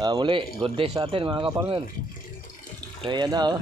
Muli, good day sa atin mga kaparmer. Kaya na oh.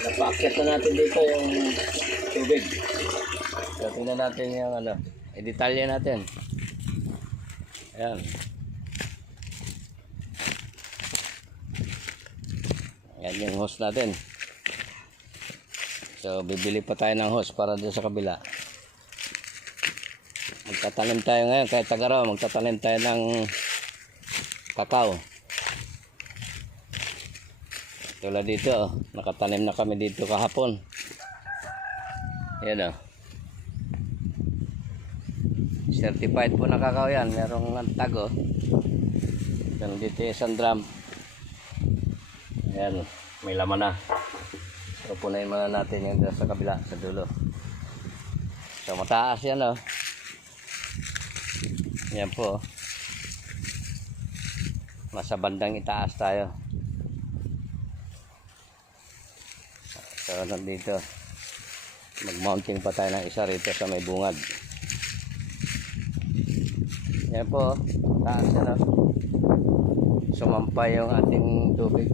Napaakyat na natin dito yung tubig. So, tingnan natin yung ano, i-detalye natin. Ayan. Ayan yung hose natin. So, bibili pa tayo ng hose para doon sa kabila. Magtatanim tayo ngayon, kahit tagaraw, magtatanim tayo ng kakao. Tulad dito, nakatanim na kami dito kahapon. Ayan o. Certified po na kakao yan. Merong tag o. Dito isang drum. Ayan, may laman na. So, punayin muna natin yung sa kabila, sa dulo. So, mataas yan o. Yan po. Nasa bandang itaas tayo. So, nandito. Mag-mounting pa tayo ng isa rito sa may bungad. Yan po. Taas yan o. Sumampay yung ating tubig.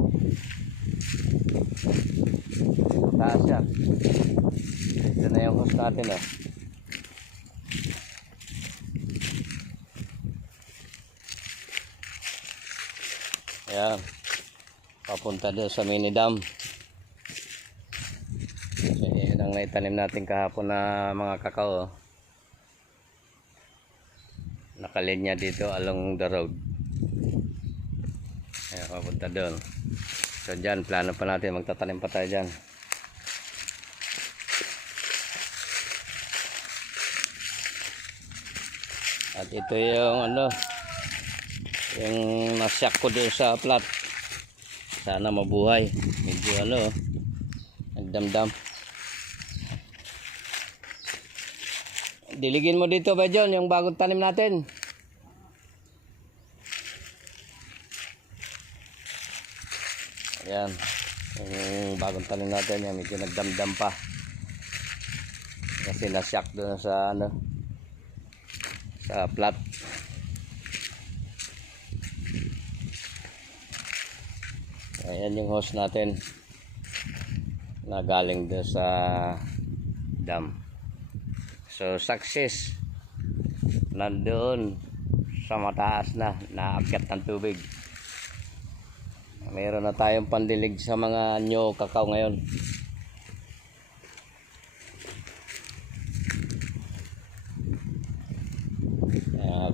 Taas yan. Ito na yung hose natin o. Ayan. Papunta doon sa mini dam. So, yan ang naitanim natin kahapon na mga kakao. Nakalinya dito along the road. Ayan, papunta doon. So dyan, plano pa natin, magtatanim pa tayo dyan. At ito yung ano, yung nasyak ko doon sa plat. Sana mabuhay. Medyo ano, nagdamdam. Diligin mo dito ba John, yung bagong tanim natin? Ayan, yung bagong tanim natin yan, medyo nagdamdam pa. Kasi nasyak doon sa ano, sa plat. Ayan yung hose natin na galing doon sa dam. So success, nandoon sa mataas na naakyat ng tubig. Meron na tayong pandilig sa mga nyo kakao ngayon.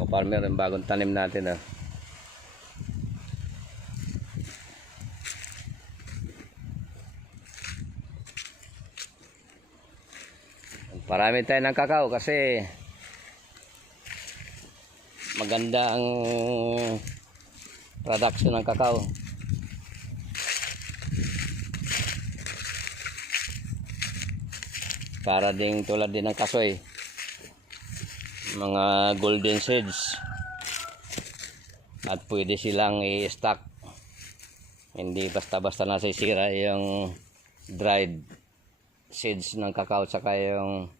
Kaparmer, yung bagong tanim natin oh. Parami tayo ng kakao kasi maganda ang production ng kakao. Para ding tulad din ng kasoy, mga golden seeds, at pwede silang i-stock, hindi basta-basta nasisira yung dried seeds ng kakao saka yung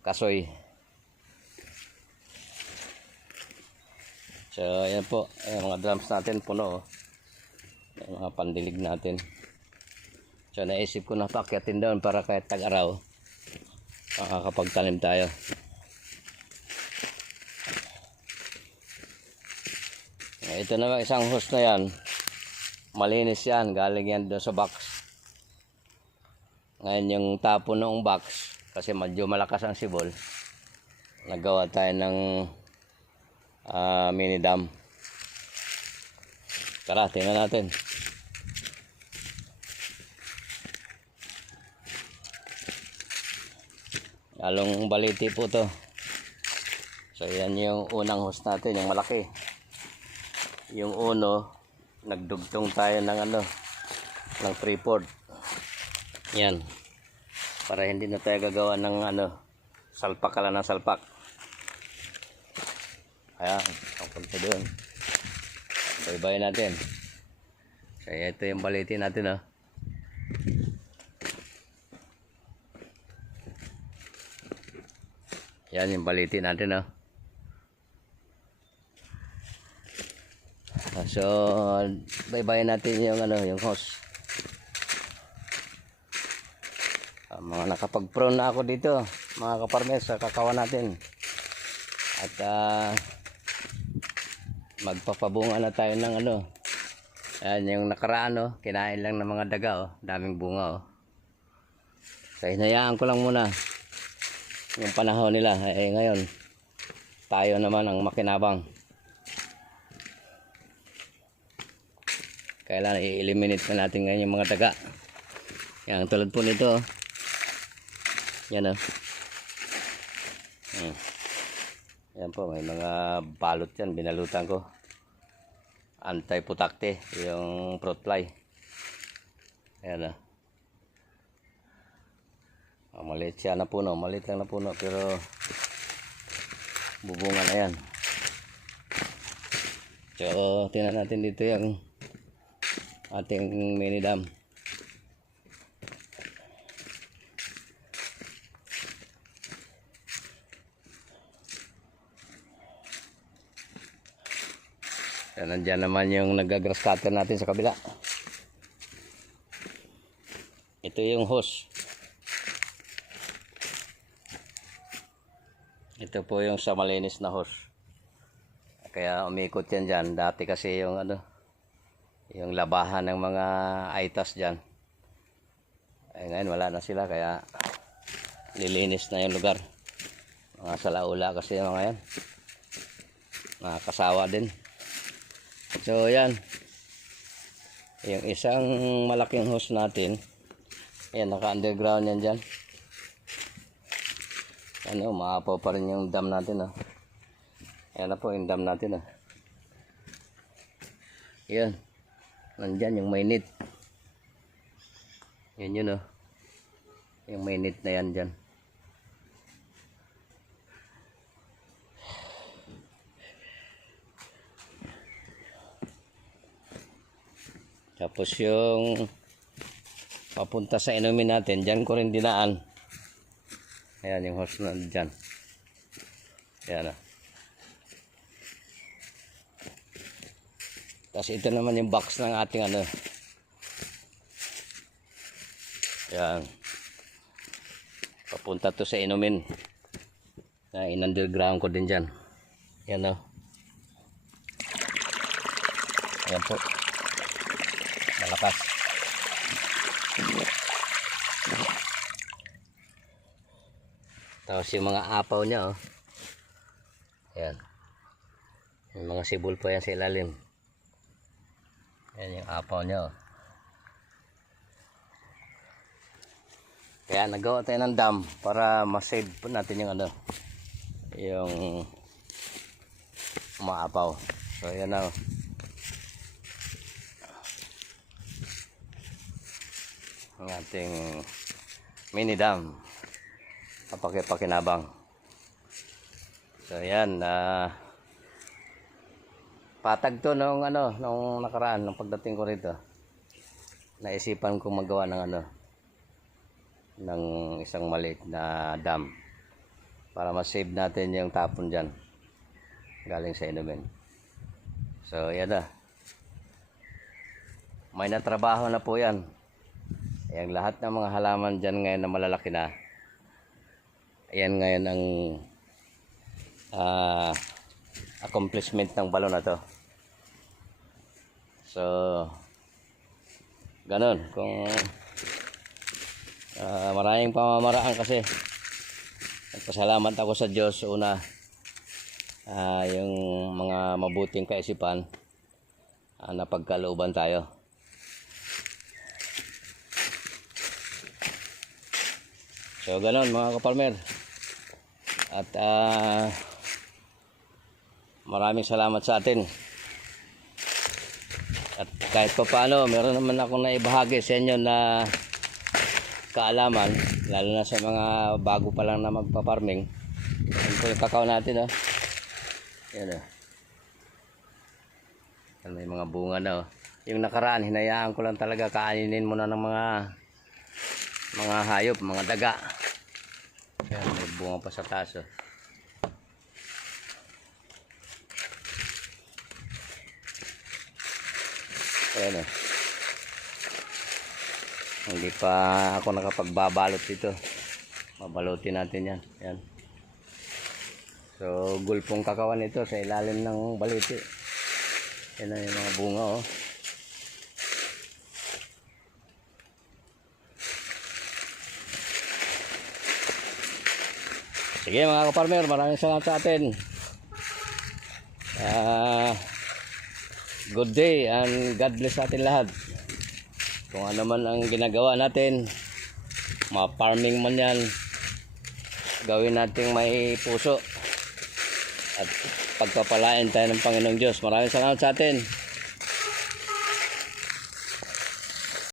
kasoy. So ayan po, ayan, mga drums natin puno oh. Ayan, mga pandilig natin. So naisip ko na paakyatin doon para kahit tag-araw makakapagtanim tayo. Ito naman isang hose na yan, malinis yan, galing yan doon sa box. Ngayon yung tapo ng box, kasi medyo malakas ang sibol, nagawa tayo ng mini dam. Tara, tingnan natin. Along baliti po to. So yan yung unang hose natin, yung malaki. Yung uno, nagdugtong tayo ng ano, ng 3/4. Yan. Para hindi na tayo gagawa ng ano, salpak ka lang ng salpak. Ayan, papunta doon. Bye-bye natin. Kaya ito yung baliti natin oh. Yan yung baliti natin, oh. So, bye-bye natin yung yung hose. Mga nakapag-prone na ako dito, mga kaparmer, sa kakawan natin. At magpapabunga na tayo ng Ayan yung nakaraan, oh. Kinain lang ng mga daga, oh. Daming bunga, oh. So, hinayaan ko lang muna yung panahon nila. Ngayon, tayo naman ang makinabang. Kailangan i-eliminate na natin ngayon yung mga daga. Yan, tulad po nito, oh. Yan, oh. Yan po, may mga balot yan. Binalutan ko. Anti-putakte, yung fruit fly. Ayan, oh. Maliit siya na puno. Maliit lang na puno, pero bubunga na yan. So, tingnan natin dito yung ating mini dam. So, nandyan naman yung nag-grass cutter natin sa kabila. Ito yung hose. Ito po yung sa malinis na hose. Kaya umikot yan dyan. Dati kasi yung yung labahan ng mga aitas dyan. Ngayon wala na sila, kaya lilinis na yung lugar. Mga salaula kasi yung mga yan. Mga kasawa din. So yan, yung isang malaking hose natin, yan, naka underground yan dyan. Maapaw pa rin yung dam natin, oh. Ayan na po yung dam natin, oh. Yan, nandyan yung mainit. Yan yun, oh. Yung mainit na yan dyan. Tapos yung papunta sa inumin natin, dyan ko rin dinaan. Ayan yung hose na dyan. Ayan, oh. Tapos ito naman yung box ng ating Ayan. Papunta to sa inumin. In-underground ko din dyan. Ayan, oh. Ayan po. Malakas. Tapos yung mga apaw niya, oh. Ayan. Yung mga sibol po yan sa ilalim. Ayan yung apaw niya, oh. Kaya nagawa tayo ng dam para ma-save po natin yung yung umaapaw. So ayan na, oh. Ang ating mini dam. Pakinabang. So yan, patag to nung nakaraan, nung pagdating ko rito. Naisipan kong magawa ng ng isang maliit na dam para ma-save natin yung tapon diyan galing sa inumin. So yan na. May natrabaho na po yan. Yung lahat ng mga halaman diyan ngayon na malalaki na. Ayan ngayon ang accomplishment ng balon na to. So ganun. Kung maraming pamamaraan kasi. Nagpasalamat ako sa Diyos una, yung mga mabuting kaisipan, napagkalooban tayo. So ganun mga kapalmer. At maraming salamat sa atin. At kahit pa paano, meron naman akong naibahagi sa inyo na kaalaman, lalo na sa mga bago pa lang na magpa-farming. Yan po yung kakao natin, oh. Yan, oh. Yan, may mga bunga na, oh. Yung nakaraan, hinayaan ko lang talaga kaaninin muna ng mga hayop, mga daga. Yan, may bunga pa sa taas, oh. Ayan o. Hindi pa ako nakapagbabalot dito. Babalutin natin yan. Ayan. So, gulpong kakawan ito sa ilalim ng baliti. Yan na yung mga bunga oh. Sige mga kaparmer, maraming salamat sa atin. Good day and God bless sa atin lahat. Kung ano man ang ginagawa natin, mga farming man yan, gawin nating may puso at pagpapalain tayo ng Panginoong Diyos. Maraming salamat sa atin.